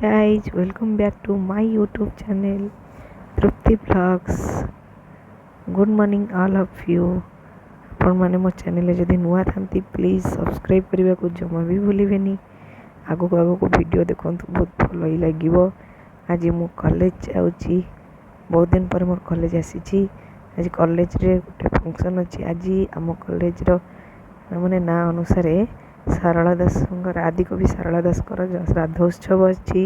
Guys, welcome back to my YouTube channel Trupti Vlogs. Good morning all of you. ଆପଣ ମାନେ ମୋ ଚ୍ୟାନେଲରେ ଯଦି ନୂଆ ଥାନ୍ତି ପ୍ଲିଜ୍ ସବସ୍କ୍ରାଇବ୍ କରିବାକୁ ଜମା ବି ଭୁଲିବେନି। ଆଗକୁ ଆଗକୁ ଭିଡ଼ିଓ ଦେଖନ୍ତୁ, ବହୁତ ଭଲ ହିଁ ଲାଗିବ। ଆଜି ମୁଁ କଲେଜ ଯାଉଛି, ବହୁତ ଦିନ ପରେ ମୋର କଲେଜ ଆସିଛି। ଆଜି କଲେଜରେ ଗୋଟେ ଫଙ୍କସନ୍ ଅଛି। ଆଜି ଆମ କଲେଜର ମାନେ ନାଁ ଅନୁସାରେ ସାରଳା ଦାସଙ୍କର ଆଦିକବି ସାରଳା ଦାସଙ୍କର ଶ୍ରାଦ୍ଧ ଉତ୍ସବ ଅଛି।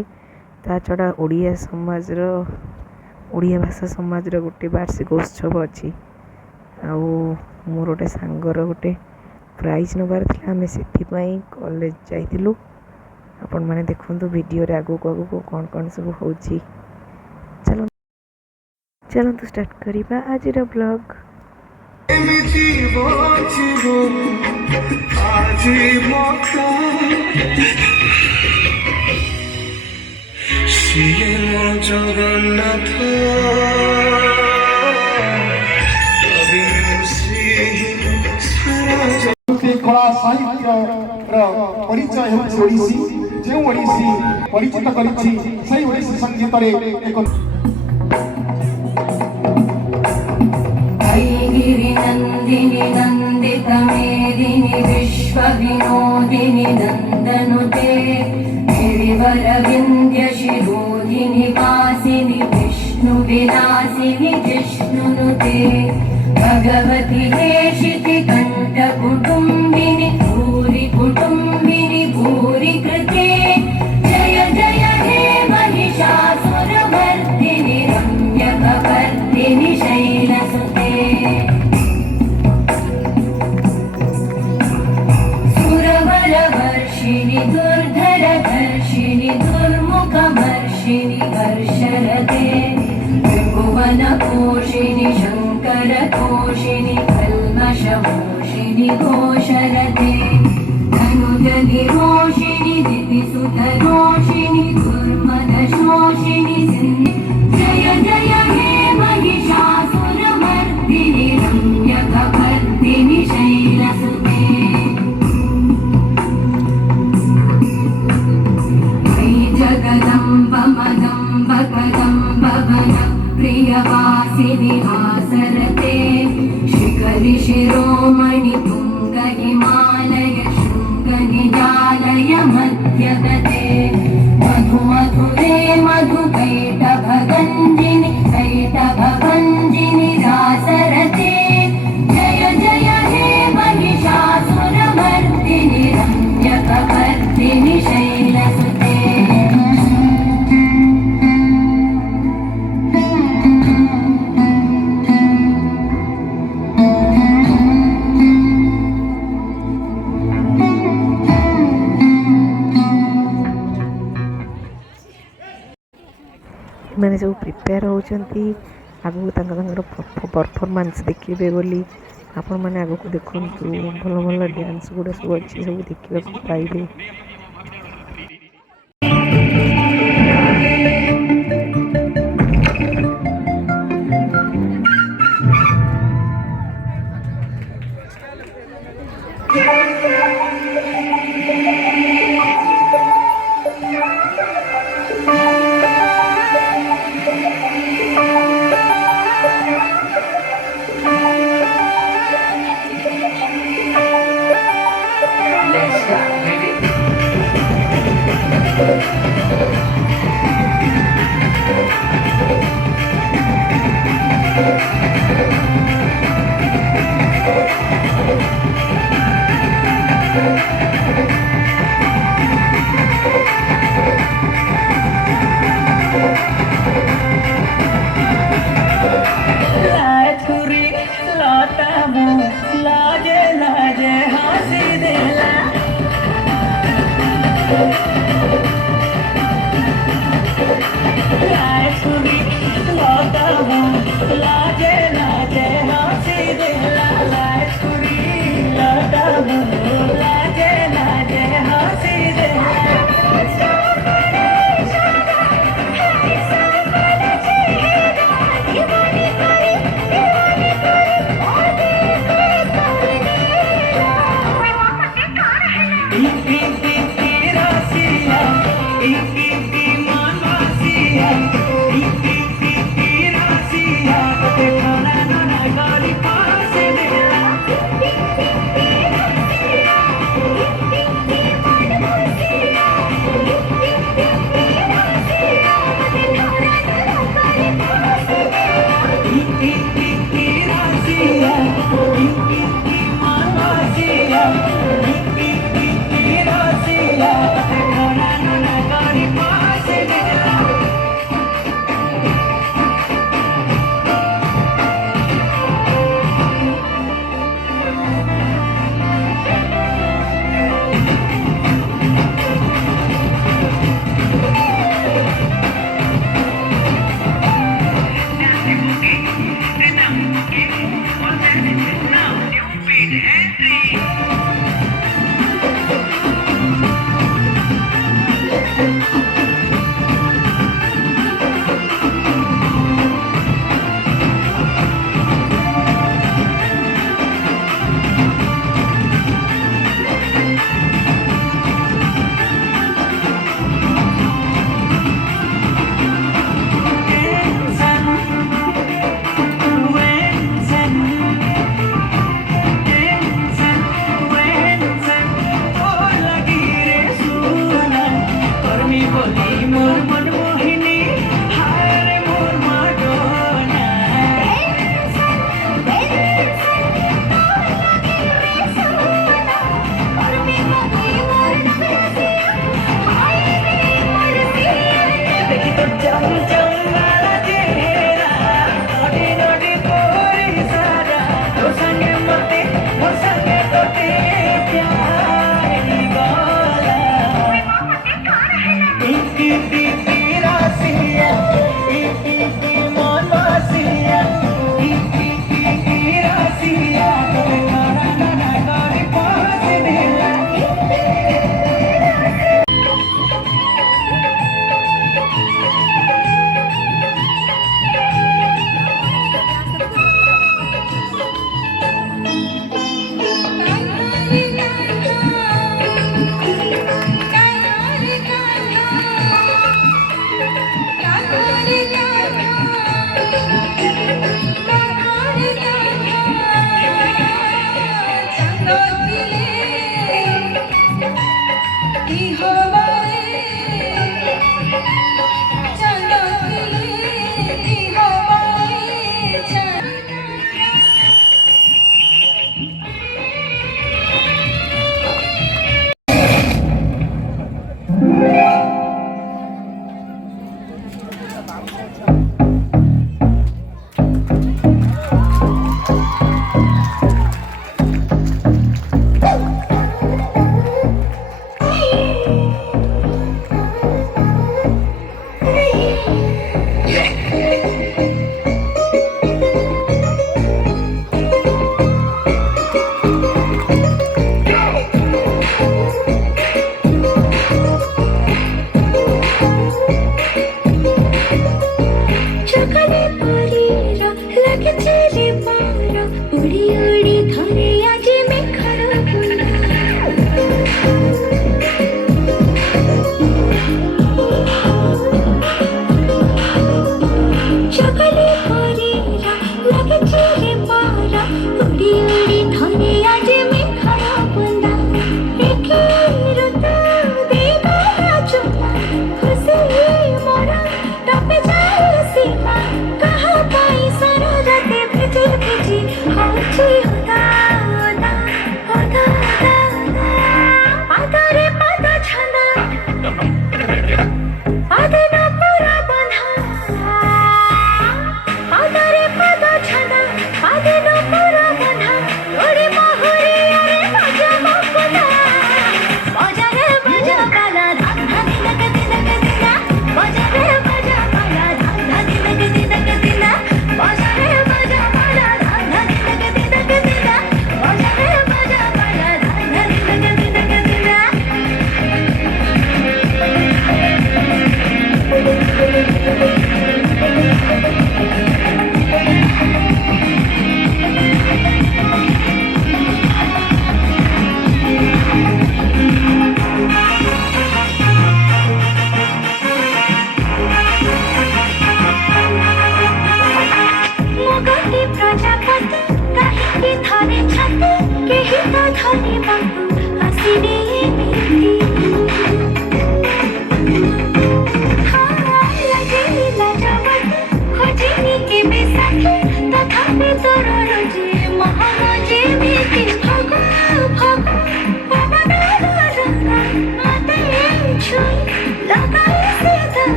ତା ଛଡ଼ା ଓଡ଼ିଆ ଭାଷା ସମାଜର ଗୋଟେ ବାର୍ଷିକ ଉତ୍ସବ ଅଛି। ଆଉ ମୋର ଗୋଟେ ସାଙ୍ଗର ଗୋଟେ ପ୍ରାଇଜ୍ ନେବାର ଥିଲା, ଆମେ ସେଥିପାଇଁ କଲେଜ ଯାଇଥିଲୁ। ଆପଣମାନେ ଦେଖନ୍ତୁ ଭିଡ଼ିଓରେ ଆଗକୁ ଆଗକୁ କ'ଣ କ'ଣ ସବୁ ହେଉଛି। ଚାଲନ୍ତୁ ଷ୍ଟାର୍ଟ କରିବା ଆଜିର ବ୍ଲଗ୍। ଜଗନ୍ନାଥ କଳା ସାହିତ୍ୟର ପରିଚୟ ହେଉଛି ଓଡ଼ିଶୀ। ଯେଉଁ ଓଡ଼ିଶୀ ପରିଚିତ କରିଛି ସେହି ଓଡ଼ିଶୀ ସଙ୍ଗୀତରେ ଏକ नन्दिनि नन्दितमेदिनि विश्वविनोदिनि नन्दनुते गिरिवरविन्द्यशिरोधिनि वासिनि विष्णुविलासिनि जिष्णुनुते भगवति हेशिति कण्ठकुटुम्बिनि भूरि कुटुम्बिनि भूरि कृते जय जय हे महिषासुरमर्दिनि रम्यकवर्दिनि शैलसुते सुरवरवर्षिणि दुर्धरधर्षिणि दुर्मुखमर्षिणि हर्षरते त्रिभुवनपोषिणि शङ्करतोषिणि कल्मषमोषिणि घोषरते धनुजनिरोषिणि दितिसुतरोषिणि दुर्मदशोषिणि जय जय हे महिषासुरमर्दिनि रम्यकवर्दिनि शैलसुते जगदम्ब मदम्ब कदम्ब वन प्रियवासिनि आसरते शिखरि शिरोमणि तुङ्ग हिमालय शृङ्ग निजालय मध्यगते मधु मधुरे मधुकैटभगञ्जिनि कैटभभञ्जिनि रासरते जय जय हे महिषासुरमर्दिनि रम्यकवर्दिनि शैलसुते ଏମାନେ ସବୁ ପ୍ରିପେୟାର ହେଉଛନ୍ତି ଆଗକୁ ତାଙ୍କର ପରଫର୍ମାନ୍ସ ଦେଖିବେ ବୋଲି। ଆପଣମାନେ ଆଗକୁ ଦେଖନ୍ତୁ, ଭଲ ଭଲ ଡ୍ୟାନ୍ସ ଗୁଡ଼ା ସବୁ ଅଛି, ସବୁ ଦେଖିବାକୁ ପାଇବେ। Let's start, baby. मोर मनमोहिनी हाय रे मोर माडोना देखी तो चम चम वाला चेहरा नोटी नोटी कोरी सारा तो संगे मते मोर संगे तोते प्यार नी गोला एक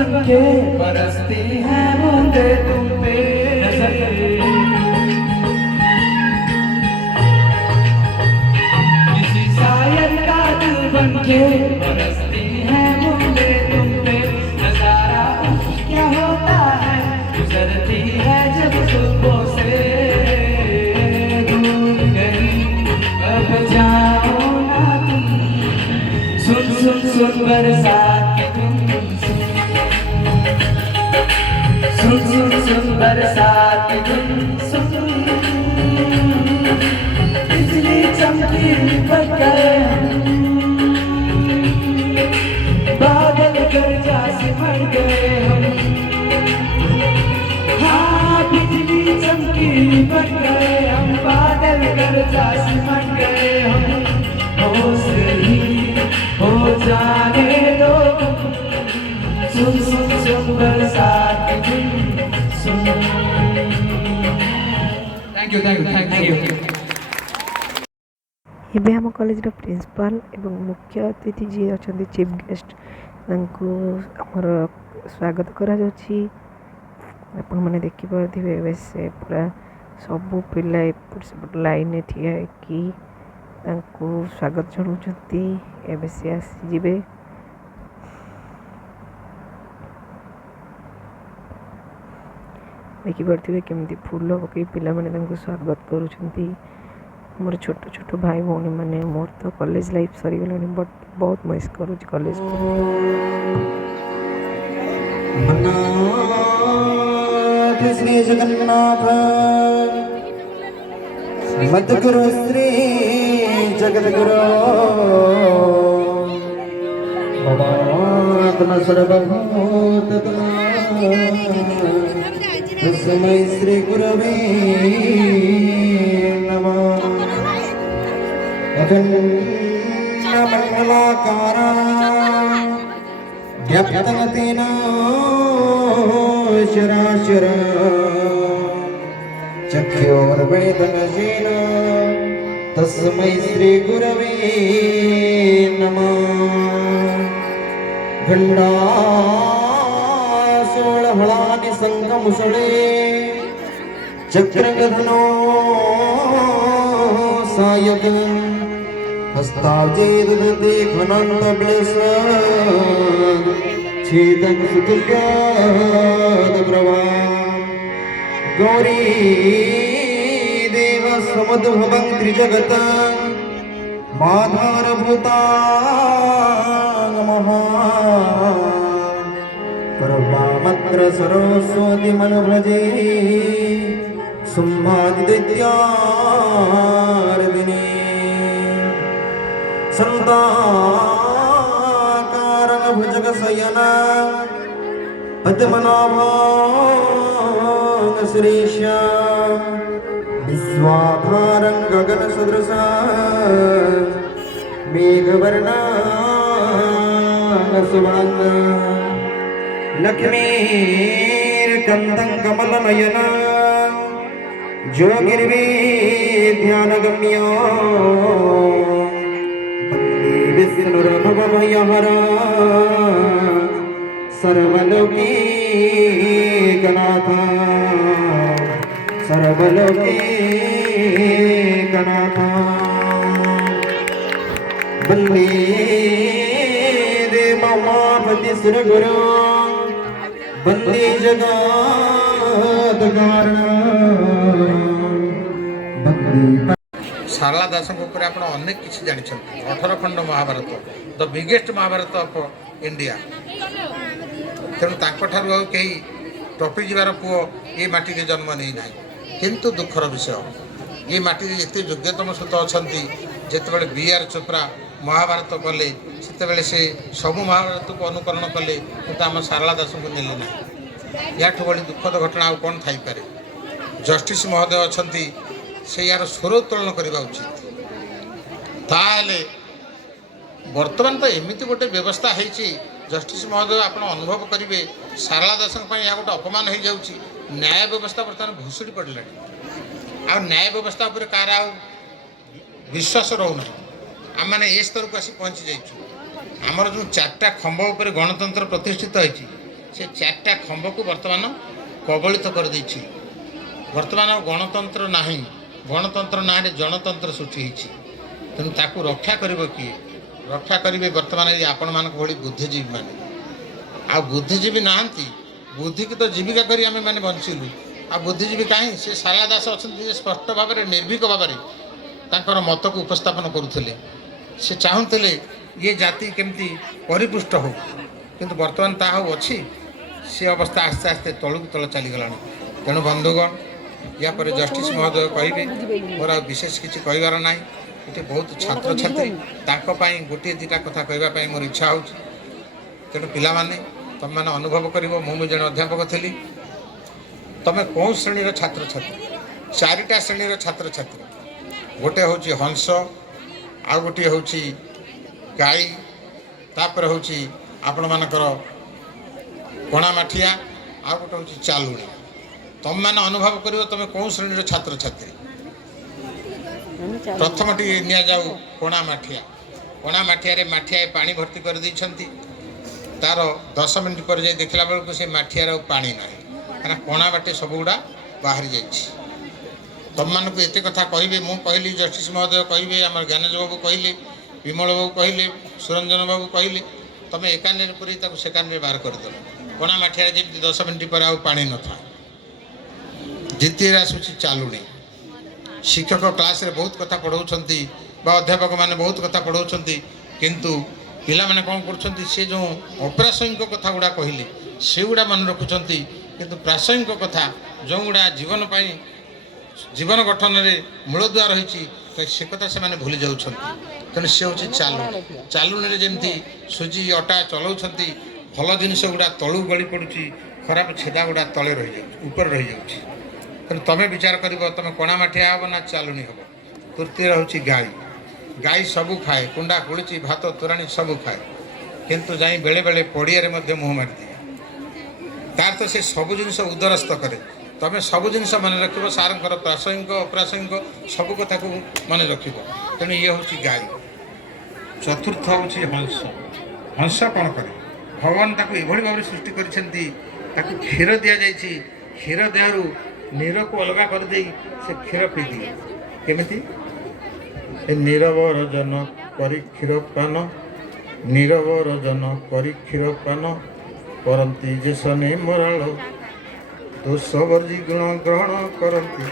बनके बरसती हैं बूंदे तुम पे। किसी शायर का दिल बनके बरसती हैं बूंदे तुम पे। नजारा क्या होता है गुजरती है जब सुबह से। दूर कहीं अब जाओ ना तुम, सुन सुन सुन बरसात की धुन, सुन सुन सुन बरसात की धुन, सुन बिजली चमकी लिपट गए हम, बादल गरजा सिमट गए हम। हाँ बिजली चमकी लिपट गए हम, बादल गरजा सिमट गए हम। होश ही हो जाने दो, सुन सुन सुन बरसात की धुन, सुन। Thank you thank you thank you. ଏବେ ଆମ କଲେଜର ପ୍ରିନ୍ସିପାଲ୍ ଏବଂ ମୁଖ୍ୟ ଅତିଥି ଯିଏ ଅଛନ୍ତି ଚିଫ୍ ଗେଷ୍ଟ ତାଙ୍କୁ ଆମର ସ୍ୱାଗତ କରାଯାଉଛି। ଆପଣମାନେ ଦେଖିପାରୁଥିବେ ଏବେ ସେ ପୁରା ସବୁ ପିଲା ଏପଟ ସେପଟ ଲାଇନ୍ରେ ଠିଆ ହେଇକି ତାଙ୍କୁ ସ୍ୱାଗତ ଜଣାଉଛନ୍ତି। ଏବେ ସେ ଆସିଯିବେ। ଦେଖିପାରୁଥିବେ କେମିତି ଫୁଲ ପକାଇ ପିଲାମାନେ ତାଙ୍କୁ ସ୍ୱାଗତ କରୁଛନ୍ତି। ମୋର ଛୋଟ ଛୋଟ ଭାଇ ଭଉଣୀମାନେ, ମୋର ତ କଲେଜ ଲାଇଫ୍ ସରିଗଲାଣି ବଟ୍ ବହୁତ ମିସ୍ କରୁଛି କଲେଜକୁ। श्री जगन्नाथ मद्गुरु श्री जगद्गुरु भवात्म सर्वभूतत्मा तस्मै श्री गुरवे नमः। अखण्डमङ्गलाकारा व्याप्तं तेन चराचर चक्षुर्वेदन येन तस्मै श्री गुरवे नमः। गण्डासोळहळानि संगमुसळे चक्रगधनो सायक हस्ताब्जेदते घनान्तब्लेश छेदं सुतुल्यप्रभा गौरी देव समुद्भवं त्रिजगत् माधारभूता नमः। सर्वामत्र सरस्वती मनोभजे सुम्मादिदैत्यार्दिने संताकारं भुजगशयना पद्मनाभां श्रीशा विश्वाधारं गगनसदृशा मेघवर्णां सुवर्णा लक्ष्मीर्कन्दं कमलनयना ज्योतिर्विद्यानगम्या विष्णुर्भवभयहरा सर्वलोकीकनाथ सर्वलोकीकनाथ वन्दे देवमापति सुरगुरु वन्दे जगत्कारण वन्दे। ଶାରଳା ଦାସଙ୍କ ଉପରେ ଆପଣ ଅନେକ କିଛି ଜାଣିଛନ୍ତି। 18 ଖଣ୍ଡ ମହାଭାରତ, ଦ ବିଗେଷ୍ଟ ମହାଭାରତ ଅଫ୍ ଇଣ୍ଡିଆ। ତେଣୁ ତାଙ୍କଠାରୁ ଆଉ କେହି ଟପି ଯିବାର ପୁଅ ଏ ମାଟିରେ ଜନ୍ମ ନେଇନାହିଁ। କିନ୍ତୁ ଦୁଃଖର ବିଷୟ, ଏ ମାଟିରେ ଏତେ ଯୋଗ୍ୟତମ ସୂତ ଅଛନ୍ତି। ଯେତେବେଳେ B.R. ଚୋପ୍ରା ମହାଭାରତ କଲେ ସେତେବେଳେ ସେ ସବୁ ମହାଭାରତକୁ ଅନୁକରଣ କଲେ, କିନ୍ତୁ ଆମ ଶାରଳା ଦାସଙ୍କୁ ନେଲେ ନାହିଁ। ଏହାଠୁ ଭଳି ଦୁଃଖଦ ଘଟଣା ଆଉ କ'ଣ ଥାଇପାରେ? ଜଷ୍ଟିସ୍ ମହୋଦୟ ଅଛନ୍ତି, ସେ ଏହାର ସ୍ୱର ଉତ୍ତୋଳନ କରିବା ଉଚିତ। ତାହେଲେ ବର୍ତ୍ତମାନ ତ ଏମିତି ଗୋଟେ ବ୍ୟବସ୍ଥା ହେଇଛି, ଜଷ୍ଟିସ୍ ମହୋଦୟ ଆପଣ ଅନୁଭବ କରିବେ ଶାରଳା ଦାସଙ୍କ ପାଇଁ ଏହା ଗୋଟେ ଅପମାନ ହେଇଯାଉଛି। ନ୍ୟାୟ ବ୍ୟବସ୍ଥା ବର୍ତ୍ତମାନ ଭୁଷୁଡ଼ି ପଡ଼ିଲାଣି। ଆଉ ନ୍ୟାୟ ବ୍ୟବସ୍ଥା ଉପରେ କାହାର ଆଉ ବିଶ୍ୱାସ ରହୁନାହିଁ। ଆମମାନେ ଏ ସ୍ତରକୁ ଆସି ପହଞ୍ଚି ଯାଇଛୁ। ଆମର ଯେଉଁ 4ଟା ଖମ୍ବ ଉପରେ ଗଣତନ୍ତ୍ର ପ୍ରତିଷ୍ଠିତ ହେଇଛି, से 4टा खंभକୁ ବର୍ତ୍ତମାନ କବଳିତ କରିଦେଇଛି। ବର୍ତ୍ତମାନ ଆଉ ଗଣତନ୍ତ୍ର ନାହିଁ, ଗଣତନ୍ତ୍ର ନାଁରେ ଜନତନ୍ତ୍ର ସୃଷ୍ଟି ହେଇଛି। ତେଣୁ ତାକୁ ରକ୍ଷା କରିବ କିଏ? ରକ୍ଷା କରିବେ ବର୍ତ୍ତମାନ ଏଇ ଆପଣମାନଙ୍କ ଭଳି ବୁଦ୍ଧିଜୀବୀ ମାନେ। ଆଉ ବୁଦ୍ଧିଜୀବୀ ନାହାନ୍ତି, ବୁଦ୍ଧିକି ତ ଜୀବିକା କରି ଆମେମାନେ ବଞ୍ଚିଲୁ। ଆଉ ବୁଦ୍ଧିଜୀବୀ କାହିଁ? ସେ ଶାରଳା ଦାସ ଅଛନ୍ତି ଯେ ସ୍ପଷ୍ଟ ଭାବରେ ନିର୍ଭୀକ ଭାବରେ ତାଙ୍କର ମତକୁ ଉପସ୍ଥାପନ କରୁଥିଲେ। ସେ ଚାହୁଁଥିଲେ ଇଏ ଜାତି କେମିତି ପରିପୁଷ୍ଟ ହଉ, କିନ୍ତୁ ବର୍ତ୍ତମାନ ତାହା ଆଉ ଅଛି? ସେ ଅବସ୍ଥା ଆସ୍ତେ ଆସ୍ତେ ତଳକୁ ତଳ ଚାଲିଗଲାଣି। ତେଣୁ ବନ୍ଧୁଗଣ, ୟା ପରେ ଜଷ୍ଟିସ୍ ମହୋଦୟ କହିବେ, ମୋର ଆଉ ବିଶେଷ କିଛି କହିବାର ନାହିଁ। ଏଠି ବହୁତ ଛାତ୍ରଛାତ୍ରୀ, ତାଙ୍କ ପାଇଁ ଗୋଟିଏ ଦୁଇଟା କଥା କହିବା ପାଇଁ ମୋର ଇଚ୍ଛା ହେଉଛି। ତେଣୁ ପିଲାମାନେ, ତୁମେମାନେ ଅନୁଭବ କରିବ, ମୁଁ ବି ଜଣେ ଅଧ୍ୟାପକ ଥିଲି। ତୁମେ କେଉଁ ଶ୍ରେଣୀର ଛାତ୍ରଛାତ୍ରୀ? 4ଟା ଶ୍ରେଣୀର ଛାତ୍ରଛାତ୍ରୀ। ଗୋଟେ ହେଉଛି ହଂସ, ଆଉ ଗୋଟିଏ ହେଉଛି ଗାଈ, ତାପରେ ହେଉଛି ଆପଣମାନଙ୍କର କଣାମାଠିଆ, ଆଉ ଗୋଟେ ହେଉଛି ଚାଲୁଣୀ। ତୁମେମାନେ ଅନୁଭବ କରିବ ତୁମେ କେଉଁ ଶ୍ରେଣୀର ଛାତ୍ରଛାତ୍ରୀ। ପ୍ରଥମଟି ନିଆଯାଉ କଣାମାଠିଆ। କଣାମାଠିଆରେ ମାଠିଆଏ ପାଣି ଭର୍ତ୍ତି କରିଦେଇଛନ୍ତି। ତାର 10 ମିନିଟ୍ ପରେ ଯାଇ ଦେଖିଲା ବେଳକୁ ସେ ମାଠିଆରେ ଆଉ ପାଣି ନାହିଁ, କାରଣ କଣା ବାଟେ ସବୁଗୁଡ଼ା ବାହାରି ଯାଇଛି। ତୁମମାନଙ୍କୁ ଏତେ କଥା କହିବେ, ମୁଁ କହିଲି, ଜଷ୍ଟିସ୍ ମହୋଦୟ କହିବେ, ଆମର ଜ୍ଞାନଜ ବାବୁ କହିଲେ, ବିମଳ ବାବୁ କହିଲେ, ସୁରଞ୍ଜନ ବାବୁ କହିଲେ, ତୁମେ ଏକାନରେ ପୁରେଇ ତାକୁ ସେକାନରେ ବାହାର କରିଦେଲ। କଣା ମାଠିଆରେ ଯେମିତି 10 ମିନିଟ୍ ପରେ ଆଉ ପାଣି ନଥାଏ। ଦ୍ୱିତୀୟରେ ଆସୁଛି ଚାଲୁଣୀ। ଶିକ୍ଷକ କ୍ଲାସ୍ରେ ବହୁତ କଥା ପଢ଼ାଉଛନ୍ତି ବା ଅଧ୍ୟାପକମାନେ ବହୁତ କଥା ପଢ଼ାଉଛନ୍ତି, କିନ୍ତୁ ପିଲାମାନେ କ'ଣ କରୁଛନ୍ତି? ସେ ଯେଉଁ ଅପ୍ରାସଙ୍ଗିକ କଥା ଗୁଡ଼ା କହିଲେ ସେଗୁଡ଼ା ମନେ ରଖୁଛନ୍ତି, କିନ୍ତୁ ପ୍ରାସଙ୍ଗିକ କଥା ଯେଉଁଗୁଡ଼ା ଜୀବନ ପାଇଁ, ଜୀବନ ଗଠନରେ ମୂଳଦୁଆ ରହିଛି, ସେ କଥା ସେମାନେ ଭୁଲି ଯାଉଛନ୍ତି। ତେଣୁ ସେ ହେଉଛି ଚାଲୁଣୀ। ଚାଲୁଣୀରେ ଯେମିତି ସୁଜି ଅଟା ଚଲାଉଛନ୍ତି, ଭଲ ଜିନିଷ ଗୁଡ଼ା ତଳୁ ଗଳି ପଡ଼ୁଛି, ଖରାପ ଛେଦା ଗୁଡ଼ା ତଳେ ରହିଯାଉଛି, ଉପରେ ରହିଯାଉଛି। ତେଣୁ ତୁମେ ବିଚାର କରିବ, ତୁମେ କଣା ମାଠିଆ ହେବ ନା ଚାଲୁଣୀ ହେବ। ତୃତୀୟରେ ହେଉଛି ଗାଈ। ଗାଈ ସବୁ ଖାଏ, କୁଣ୍ଡା କୁଳିଚି, ଭାତ ତୋରାଣୀ ସବୁ ଖାଏ, କିନ୍ତୁ ଯାଇ ବେଳେବେଳେ ପଡ଼ିଆରେ ମଧ୍ୟ ମୁହଁ ମାରିଦିଏ। ତାର ତ ସେ ସବୁ ଜିନିଷ ଉଦରସ୍ଥ କରେ। ତୁମେ ସବୁ ଜିନିଷ ମନେ ରଖିବ, ସାର୍ଙ୍କର ପ୍ରାସଙ୍ଗିକ ଅପ୍ରାସଙ୍ଗିକ ସବୁ କଥାକୁ ମନେ ରଖିବ। ତେଣୁ ଇଏ ହେଉଛି ଗାଈ। ଚତୁର୍ଥ ହେଉଛି ହଂସ। ହଂସ କ'ଣ କରେ? ଭଗବାନ ତାକୁ ଏଭଳି ଭାବରେ ସୃଷ୍ଟି କରିଛନ୍ତି, ତାକୁ କ୍ଷୀର ଦିଆଯାଇଛି, କ୍ଷୀର ଦେହରୁ ନୀରକୁ ଅଲଗା କରିଦେଇ ସେ କ୍ଷୀର ପିଇଦିଏ। କେମିତି? ଏ ନୀରବ ରଜନ କରି କ୍ଷୀର ପାନ, ନୀରବ ରଜନ କରି କ୍ଷୀର ପାନ, କରନ୍ତି ଯେ ଶନି ମରାଳ, ଦୋଷବର୍ଜି ଗୁଣ ଗ୍ରହଣ କରନ୍ତି,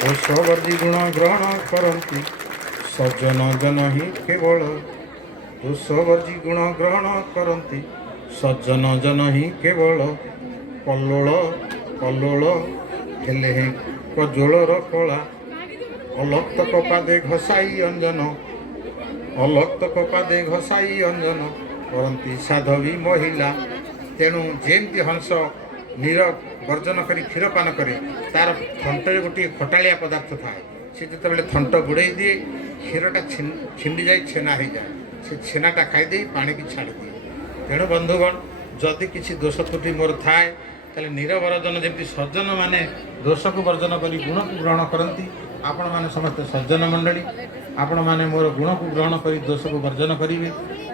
ଦୋଷବର୍ଜି ଗୁଣ ଗ୍ରହଣ କରନ୍ତି, ସଜନ ଜନ ହିଁ କେବଳ, ଦୋଷବର୍ଜି ଗୁଣ ଗ୍ରହଣ କରନ୍ତି, ସଜନ ଜନ ହିଁ କେବଳ, କଲ୍ଲୋଳ କଲ୍ଲୋଳ ହେଲେ ହିଁ କଜୋଳର କଳା, ଅଲକ୍ତ କପାଦେ ଘଷାଇ ଅଞ୍ଜନ, ଅଲକ୍ତ କପାଦେ ଘଷାଇ ଅଞ୍ଜନ, କରନ୍ତି ସାଧବୀ ମହିଳା। ତେଣୁ ଯେମିତି ହଂସ ନୀର ବର୍ଜନ କରି କ୍ଷୀରପାନ କରେ, ତାର ଥଣ୍ଟରେ ଗୋଟିଏ ଖଟାଳିଆ ପଦାର୍ଥ ଥାଏ। ସେ ଯେତେବେଳେ ଥଣ୍ଟ ବୁଡ଼େଇ ଦିଏ, କ୍ଷୀରଟା ଛିଣ୍ଡି ଯାଇ ଛେନା ହେଇଯାଏ। ସେ ଛେନାଟା ଖାଇଦେଇ ପାଣିକି ଛାଡ଼ିଦିଏ। ତେଣୁ ବନ୍ଧୁଗଣ, ଯଦି କିଛି ଦୋଷ ତ୍ରୁଟି ମୋର ଥାଏ, ତାହେଲେ ନୀରବ ବର୍ଜନ ଯେମିତି ସଜ୍ଜନମାନେ ଦୋଷକୁ ବର୍ଜନ କରି ଗୁଣକୁ ଗ୍ରହଣ କରନ୍ତି, ଆପଣମାନେ ସମସ୍ତେ ସଜ୍ଜନ ମଣ୍ଡଳୀ, ଆପଣମାନେ ମୋର ଗୁଣକୁ ଗ୍ରହଣ କରି ଦୋଷକୁ ବର୍ଜନ କରିବେ।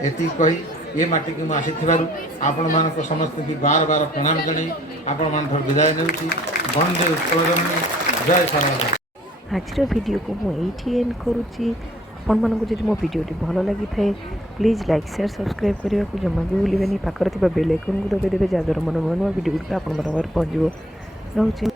ଏତିକି କହି ଏ ମାଟିକୁ ମୁଁ ଆସିଥିବାରୁ ଆପଣମାନଙ୍କ ସମସ୍ତଙ୍କୁ ବାର ବାର ପ୍ରଣାମ ଜଣାଇ ଆପଣମାନଙ୍କଠାରୁ ବିଦାୟ ନେଉଛି। ବନ୍ଦେ ଉତ୍କଳ ଜନନୀ, ଜୟ ଶାରଳା। ଆଜିର ଭିଡ଼ିଓକୁ ମୁଁ ଏଇଠି ଏଣ୍ଡ କରୁଛି। ଆପଣମାନଙ୍କୁ ଯଦି ମୋ ଭିଡ଼ିଓଟି ଭଲ ଲାଗିଥାଏ, ପ୍ଲିଜ୍ ଲାଇକ୍, ସେୟାର, ସବସ୍କ୍ରାଇବ୍ କରିବାକୁ ଜମା ବି ଭୁଲିବେନି। ପାଖରେ ଥିବା ବେଲ୍ ଆଇକନ୍କୁ ଦବାଇଦେବେ, ଯାହାଦ୍ୱାରା ମୋର ନୂଆ ନୂଆ ଭିଡ଼ିଓ ଗୁଡ଼ିକ ଆପଣଙ୍କ ପାଖରେ ପହଞ୍ଚିବ। ରହୁଛି।